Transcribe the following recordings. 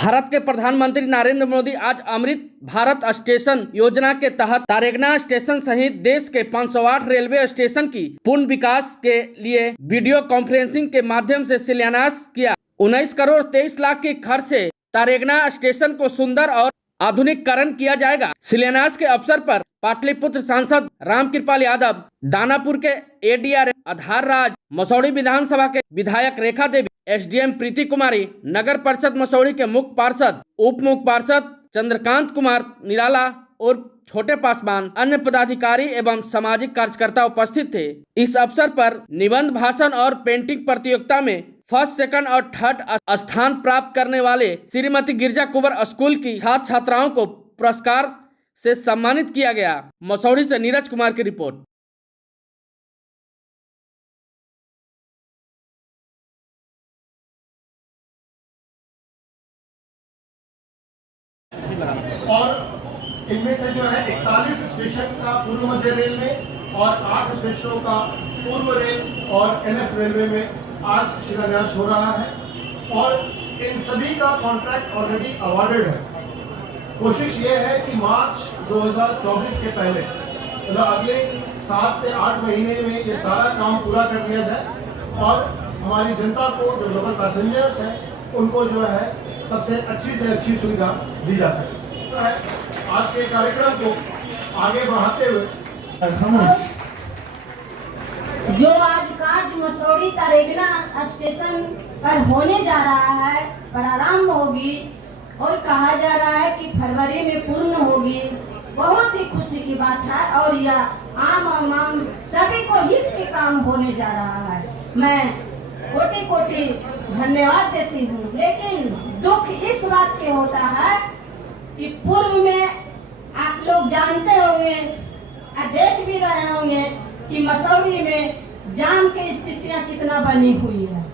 भारत के प्रधानमंत्री नरेंद्र मोदी आज अमृत भारत स्टेशन योजना के तहत तारेगना स्टेशन सहित देश के 508 रेलवे स्टेशन की पूर्ण विकास के लिए वीडियो कॉन्फ्रेंसिंग के माध्यम से शिलान्यास किया। 19 करोड़ 23 लाख के खर्च से तारेगना स्टेशन को सुंदर और आधुनिकीकरण किया जाएगा। शिलान्यास के अवसर पर पाटलिपुत्र सांसद रामकृपाल यादव, दानापुर के एडीआर आधार राज, मसौढ़ी विधानसभा के विधायक रेखा देवी, एसडीएम प्रीति कुमारी, नगर परिषद मसौढ़ी के मुख्य पार्षद, उप मुख्य पार्षद चंद्रकांत कुमार निराला और छोटे पासवान, अन्य पदाधिकारी एवं सामाजिक कार्यकर्ता उपस्थित थे। इस अवसर पर निबंध भाषण और पेंटिंग प्रतियोगिता में फर्स्ट, सेकंड और थर्ड स्थान प्राप्त करने वाले श्रीमती गिरजा कुंवर स्कूल की छात्र छात्राओं को पुरस्कार से सम्मानित किया गया। मसौढ़ी से नीरज कुमार की रिपोर्ट। और इनमें से जो है 41 स्टेशन का पूर्व मध्य रेल में और 8 स्टेशनों का पूर्व रेल और एनएफ रेलवे में आज शिलान्यास हो रहा है और इन सभी का कॉन्ट्रैक्ट ऑलरेडी अवार्डेड है। कोशिश ये है कि मार्च 2024 के पहले मतलब अगले 7 से 8 महीने में ये सारा काम पूरा कर लिया जाए और हमारी जनता को जो लोकल पैसेंजर्स हैं उनको जो है सबसे अच्छी से अच्छी सुविधा दी जा सके। तो आज के कार्यक्रम को आगे बढ़ाते हुए जो आज कार्य मसौढ़ी तारेगना स्टेशन पर होने जा रहा है प्रारंभ होगी और कहा जा रहा है कि फरवरी में पूर्ण होगी, बहुत ही खुशी की बात है और यह आम सभी को हित के काम होने जा रहा है। मैं कोटि कोटि धन्यवाद देती हूँ, लेकिन दुख इस बात के होता है कि पूर्व में आप लोग जानते होंगे और देख भी रहे होंगे कि मसौढ़ी में जाम की स्थितियां कितना बनी हुई है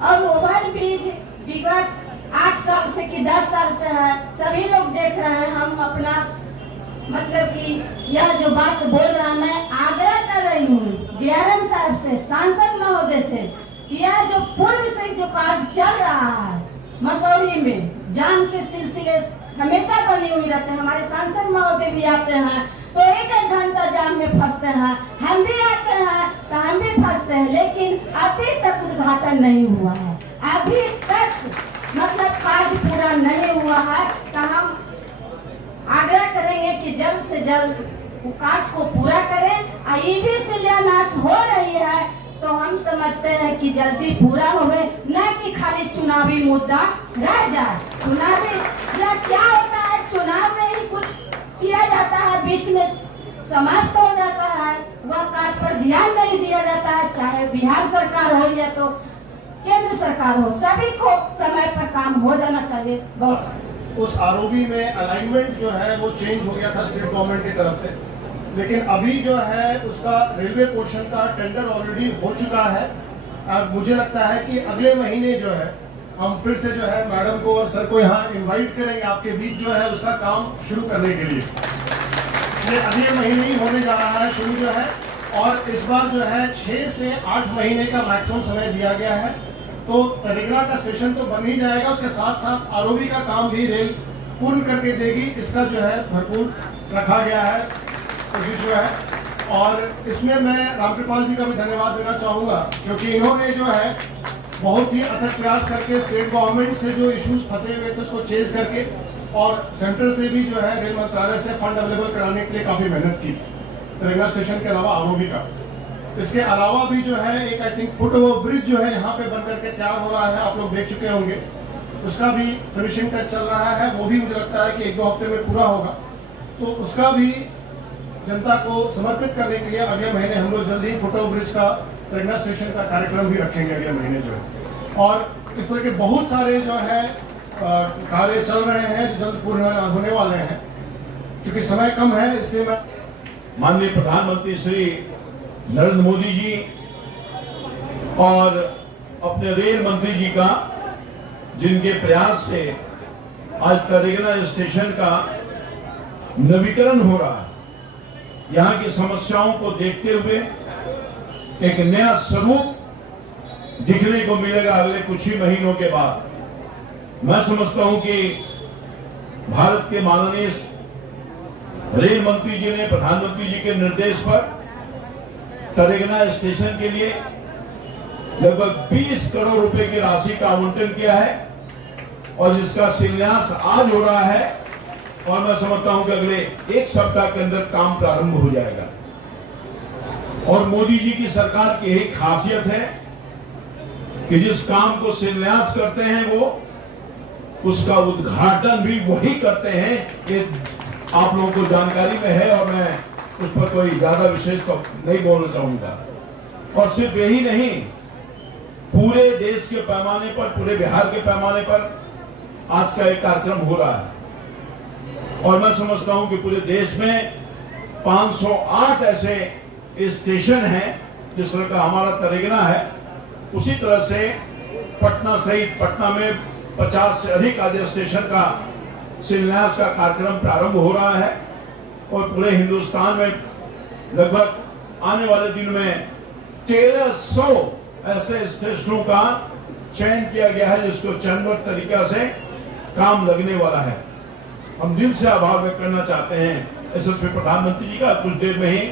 और ओवर ब्रिज विगत 8 साल से कि 10 साल से है, सभी लोग देख रहे हैं। हम अपना मतलब कि यह जो बात बोल रहा मैं आग्रह कर रही हूँ डीआरएम साहब से, सांसद महोदय से, यह जो पूर्व से जो कार्य चल रहा है मसौढ़ी में जाम के सिलसिले हमेशा बनी हुई रहते हैं। हमारे सांसद महोदय भी आते हैं तो एक घंटा जाम में फंसते हैं, हम भी आते हैं तो हम भी फंसते हैं, लेकिन अभी तक उद्घाटन नहीं हुआ है। अभी तक मतलब कार्य पूरा नहीं हुआ है तो हम आग्रह करेंगे कि जल्द से जल्द कार्य को पूरा करें। और ये भी शिलान्यास हो रही है तो हम समझते हैं कि जल्दी पूरा होवे, न कि खाली चुनावी मुद्दा रह जाए। चुनावी या क्या होता है, चुनाव में ही कुछ किया जाता है, बीच में समाप्त हो जाता है, वह कार्य पर ध्यान नहीं दिया जाता है। चाहे बिहार सरकार हो या तो केंद्र सरकार हो, सभी को समय पर काम हो जाना चाहिए। उस आरओबी में अलाइनमेंट जो है वो चेंज हो गया था स्टेट गवर्नमेंट की तरफ से, लेकिन अभी जो है उसका रेलवे पोर्शन का टेंडर ऑलरेडी हो चुका है। और मुझे लगता है कि अगले महीने जो है हम फिर से जो है मैडम को और सर को यहाँ इनवाइट करेंगे आपके बीच जो है उसका काम शुरू करने के लिए। ये अगले महीने ही होने जा रहा है शुरू जो है, और इस बार जो है 6 से 8 महीने का मैक्सिमम समय दिया गया है। तो तारेगना का स्टेशन तो बन ही जाएगा, उसके साथ साथ आरओबी का काम भी रेल पूर्ण करके देगी, इसका जो है भरपूर रखा गया है कोशिश जो है। और इसमें मैं रामकृपाल जी का भी धन्यवाद देना चाहूँगा क्योंकि इन्होंने जो है बहुत ही अथक प्रयास करके स्टेट गवर्नमेंट से जो इश्यूज फंसे हुए थे उसको चेज करके और सेंटर से भी जो है रेल मंत्रालय से फंड अवेलेबल कराने के लिए काफ़ी मेहनत की तारेगना स्टेशन के अलावा आरओबी का। इसके अलावा भी जो है एक I think foot over bridge जो है यहाँ पे बन करके तैयार हो रहा है, आप लोग देख चुके होंगे, उसका भी फिनिशिंग टच चल रहा है। वो भी मुझे लगता है कि 1-2 हफ्ते में पूरा होगा, तो उसका भी जनता को समर्पित करने के लिए अगले महीने हम लोग जल्द ही फुट ओवर ब्रिज का तारेगना स्टेशन का कार्यक्रम भी रखेंगे अगले महीने जो है। और इस तरह के बहुत सारे जो है कार्य चल रहे हैं जो जल्द पूर्ण होने वाले हैं। क्योंकि समय कम है इसलिए मैं माननीय प्रधानमंत्री श्री नरेंद्र मोदी जी और अपने रेल मंत्री जी का जिनके प्रयास से आज तारेगना स्टेशन का नवीकरण हो रहा है, यहाँ की समस्याओं को देखते हुए एक नया स्वरूप दिखने को मिलेगा अगले कुछ ही महीनों के बाद। मैं समझता हूं कि भारत के माननीय रेल मंत्री जी ने प्रधानमंत्री जी के निर्देश पर तरेगना स्टेशन के लिए लगभग 20 करोड़ रुपए की राशि का आवंटन किया है और जिसका शिलान्यास आज हो रहा है और मैं समझता हूं कि अगले एक सप्ताह के अंदर काम प्रारंभ हो जाएगा। और मोदी जी की सरकार की यही खासियत है कि जिस काम को शिलान्यास करते हैं वो उसका उद्घाटन भी वही करते हैं कि आप लोगों को जानकारी में है और मैं उस पर कोई ज्यादा विशेष तो नहीं बोलना चाहूंगा। और सिर्फ यही नहीं, पूरे देश के पैमाने पर, पूरे बिहार के पैमाने पर आज का एक कार्यक्रम हो रहा है और मैं समझता हूं कि पूरे देश में 508 ऐसे स्टेशन हैं जिस तरह का हमारा तरेगना है। उसी तरह से पटना सहित पटना में 50 से अधिक आज स्टेशन का शिलान्यास का कार्यक्रम प्रारंभ हो रहा है और पूरे हिंदुस्तान में लगभग आने वाले दिन में 1300 ऐसे स्टेशनों का चयन किया गया है जिसको चरणबद्ध तरीका से काम लगने वाला है। हम दिल से आभार व्यक्त करना चाहते हैं यशस्वी प्रधानमंत्री जी का। कुछ देर में ही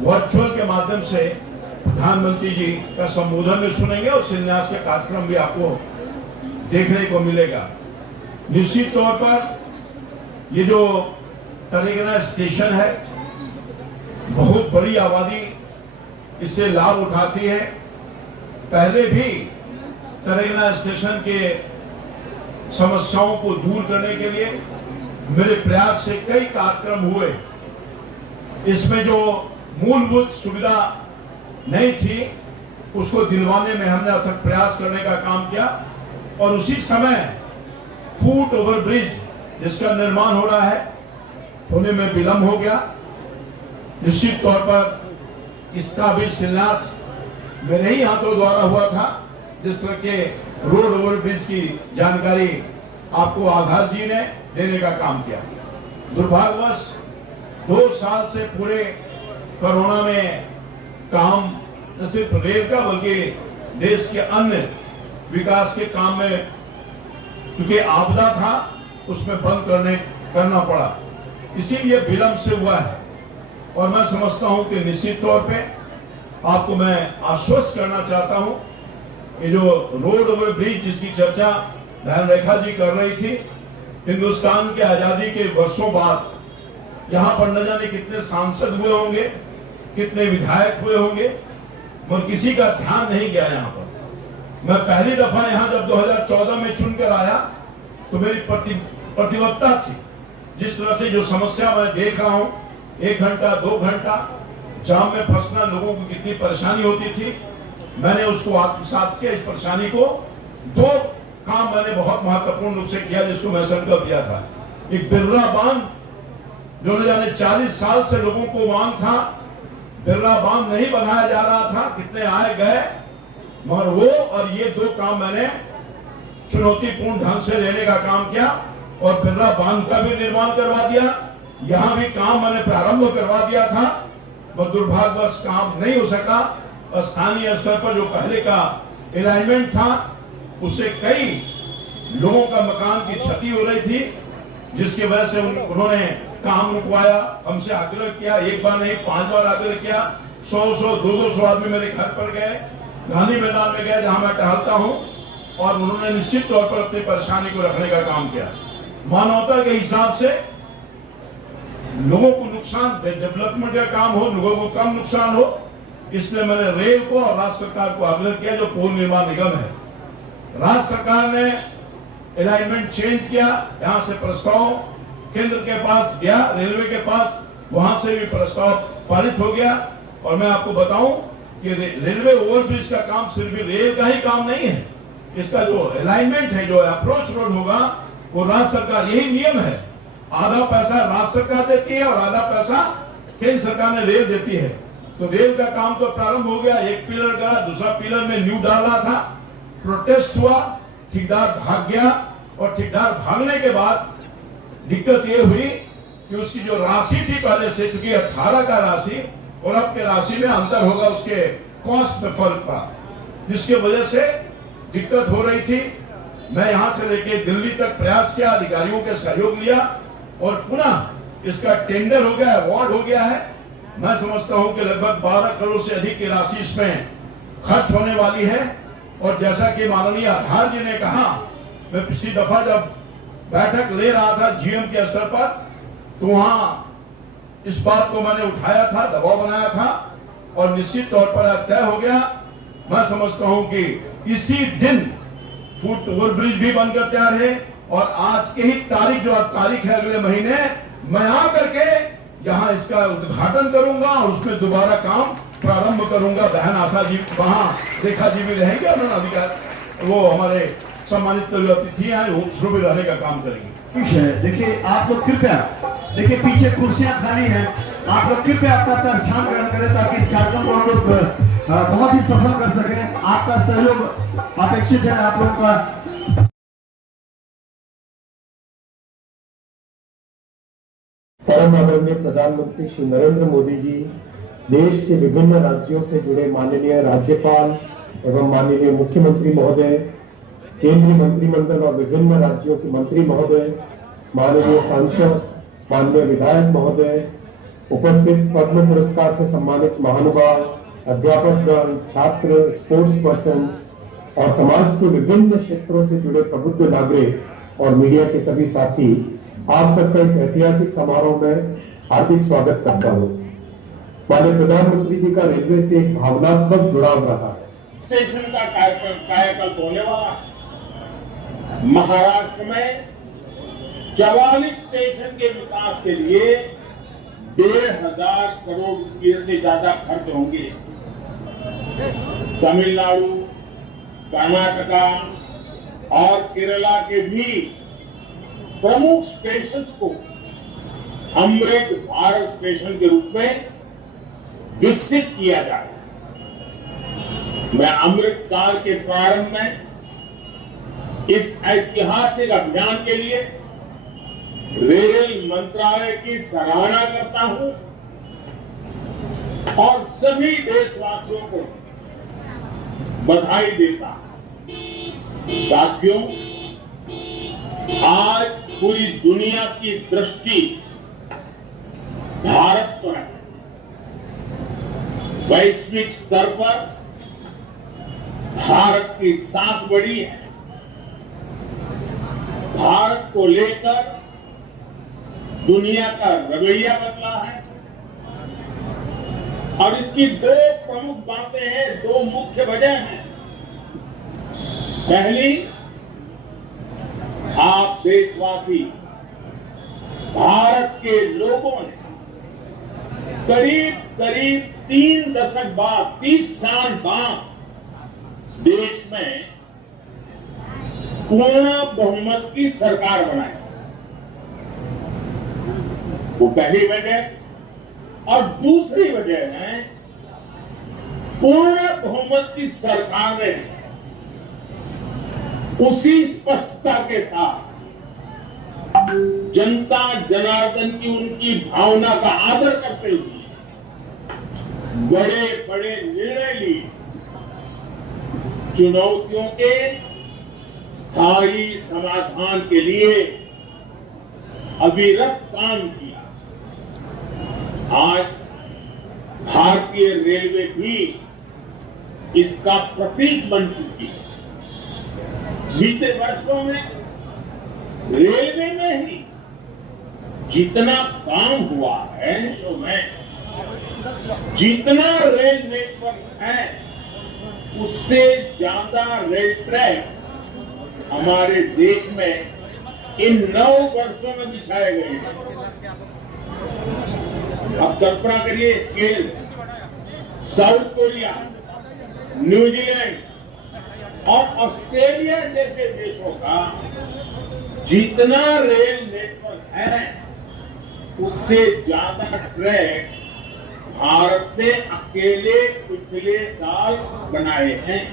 वर्चुअल के माध्यम से प्रधानमंत्री जी का संबोधन भी सुनेंगे और शिलान्यास के कार्यक्रम भी आपको देखने को मिलेगा। निश्चित तौर पर ये जो तरेगना स्टेशन है, बहुत बड़ी आबादी इससे लाभ उठाती है। पहले भी तरेगना स्टेशन के समस्याओं को दूर करने के लिए मेरे प्रयास से कई कार्यक्रम हुए। इसमें जो मूलभूत सुविधा नहीं थी उसको दिलवाने में हमने अथक प्रयास करने का काम किया और उसी समय फुट ओवर ब्रिज जिसका निर्माण हो रहा है होने में विलंब हो गया। निश्चित तौर पर इसका भी शिलान्यास मेरे ही हाथों द्वारा हुआ था। जिस तरह के रोड ओवर ब्रिज की जानकारी आपको आधार जी ने देने का काम किया। दुर्भाग्यवश 2 साल से पूरे कोरोना में काम न सिर्फ रेल का बल्कि देश के अन्य विकास के काम में क्योंकि आपदा था उसमें बंद करना पड़ा, इसीलिए विलंब से हुआ है। और मैं समझता हूं कि निश्चित तौर पे आपको मैं आश्वस्त करना चाहता हूं कि जो रोड ओवर ब्रिज जिसकी चर्चा बहन रेखा जी कर रही थी, हिंदुस्तान के आजादी के वर्षों बाद यहाँ पर न जाने कितने सांसद हुए होंगे, कितने विधायक हुए होंगे, और किसी का ध्यान नहीं गया यहाँ पर। मैं पहली दफा यहाँ जब 2014 में चुनकर आया तो मेरी प्रतिबद्धता थी। जिस तरह से जो समस्या मैं देख रहा हूँ, 1 घंटा 2 घंटा जाम में फंसना, लोगों को कितनी परेशानी होती थी, मैंने उसको आत्मसात किया। इस परेशानी को 2 काम मैंने बहुत महत्वपूर्ण रूप से किया जिसको मैं संकल्प किया था। एक बिरला बांध जो न जाने 40 साल से लोगों को मांग था, बिरला बांध नहीं बनाया जा रहा था, कितने आए गए, मगर वो और ये 2 काम मैंने चुनौतीपूर्ण ढंग से लेने का काम किया और बिरला बांध का भी निर्माण करवा दिया। यहाँ भी काम मैंने प्रारंभ करवा दिया था, पर दुर्भाग्यवश काम नहीं हो सका। स्थानीय स्तर पर जो पहले का अलाइनमेंट था उससे कई लोगों का मकान की क्षति हो रही थी, जिसकी वजह से उन्होंने काम रुकवाया, हमसे आग्रह किया, 1 बार नहीं 5 बार आग्रह किया। 100-100, 200 आदमी मेरे घर पर गए, गांधी मैदान में गए जहां मैं टहलता हूं, और उन्होंने निश्चित तौर पर अपनी परेशानी को रखने का काम किया। मानवता के हिसाब से लोगों को नुकसान, डेवलपमेंट का काम हो, लोगों को कम नुकसान हो, इसलिए मैंने रेल को और राज्य सरकार को आग्रह किया जो पूर्व निर्माण निगम है। राज्य सरकार ने अलाइनमेंट चेंज किया, यहां से प्रस्ताव केंद्र के पास गया, रेलवे के पास, वहां से भी प्रस्ताव पारित हो गया। और मैं आपको बताऊं कि रेलवे ओवरब्रिज का काम सिर्फ रेल का ही काम नहीं है, इसका जो अलाइनमेंट है, जो अप्रोच रोड होगा, वो राज्य सरकार, यही नियम है, आधा पैसा राज्य सरकार देती है और आधा पैसा केंद्र सरकार ने रेल देती है। तो रेल का काम तो प्रारंभ हो गया, 1 पिलर करा, दूसरा पिलर में न्यू डाला था, प्रोटेस्ट हुआ, ठेकेदार भाग गया, और ठेकेदार भागने के बाद दिक्कत ये हुई कि उसकी जो राशि थी पहले से, चूंकि 18 का राशि और अब के राशि में अंतर होगा, उसके कॉस्ट में फर्क था, जिसके वजह से दिक्कत हो रही थी। मैं यहां से लेके दिल्ली तक प्रयास किया, अधिकारियों के सहयोग लिया और पुनः इसका टेंडर हो गया, अवार्ड हो गया है। मैं समझता हूं कि लगभग 12 करोड़ से अधिक की राशि इसमें खर्च होने वाली है। और जैसा कि माननीय आधार जी ने कहा, मैं पिछली दफा जब बैठक ले रहा था जीएम के स्तर पर, तो वहां इस बात को मैंने उठाया था, दबाव बनाया था और निश्चित तौर पर अब तय हो गया। मैं समझता हूं कि इसी दिन फुट ओवरब्रिज भी बनकर तैयार है और आज के ही तारीख, जो आज तारीख है अगले महीने, मैं आकर के यहां इसका उद्घाटन करूंगा और उसमें दोबारा काम प्रारंभ करूंगा। बहन आशा जी वहां, रेखा जी भी रहेंगे और अधिकार वो हमारे सम्मानित अतिथि हैं, वो शुरू में रहने का काम करेंगे। देखिए आप लोग कृपया, देखिए पीछे कुर्सियां खाली हैं, आप लोग कृपया अपना अपना स्थान ग्रहण करें ताकि इस कार्यक्रम को हम लोग बहुत ही सफल कर सकें। आपका सहयोग अपेक्षित है आप लोगों का। परम आदरणीय प्रधानमंत्री श्री नरेंद्र मोदी जी, देश के विभिन्न राज्यों से जुड़े माननीय राज्यपाल एवं माननीय मुख्यमंत्री महोदय, केंद्रीय मंत्रिमंडल और विभिन्न राज्यों के मंत्री महोदय, माननीय सांसद, माननीय विधायक महोदय, उपस्थित पद्म पुरस्कार से सम्मानित महानुभाव, अध्यापकगण, छात्र, स्पोर्ट्स पर्सन और समाज के विभिन्न क्षेत्रों से जुड़े प्रबुद्ध नागरिक और मीडिया के सभी साथी, आप सबका इस ऐतिहासिक समारोह में हार्दिक स्वागत करता हूँ। माननीय प्रधानमंत्री जी का रेलवे से एक भावनात्मक जुड़ाव रहा है। स्टेशन का कायाकल्प होने वाला महाराष्ट्र में 44 स्टेशन के विकास के लिए 1,500 करोड़ रुपए से ज्यादा खर्च होंगे। तमिलनाडु, कर्नाटका और केरला के भी प्रमुख स्टेशन को अमृत भारत स्टेशन के रूप में विकसित किया जाए। मैं अमृत काल के प्रारंभ में इस ऐतिहासिक अभियान के लिए रेल मंत्रालय की सराहना करता हूं और सभी देशवासियों को बधाई देता हूं। साथियों, आज पूरी दुनिया की दृष्टि भारत पर है। वैश्विक स्तर पर भारत की साख बढ़ी है। भारत को लेकर दुनिया का रवैया बदला है और इसकी दो प्रमुख बातें हैं, दो मुख्य वजह हैं। पहली, आप देशवासी, भारत के लोगों ने करीब 3 दशक बाद, 30 साल बाद देश में पूर्ण बहुमत की सरकार बनाई। वो पहली वजह। और दूसरी वजह है, पूर्ण बहुमत की सरकार ने उसी स्पष्टता के साथ जनता जनार्दन की उनकी भावना का आदर करते हुए बड़े बड़े निर्णय लिए, चुनौतियों के स्थायी समाधान के लिए अविरत काम किया। आज भारतीय रेलवे भी इसका प्रतीक बन चुकी है। बीते वर्षों में रेलवे में ही जितना काम हुआ है, जितना रेल नेटवर्क है, उससे ज्यादा रेल ट्रैक हमारे देश में इन 9 वर्षों में बिछाए गए हैं। अब कल्पना करिए स्केल, साउथ कोरिया, न्यूजीलैंड और ऑस्ट्रेलिया जैसे देशों का जितना रेल नेटवर्क है, उससे ज्यादा ट्रैक भारत ने अकेले पिछले साल बनाए हैं।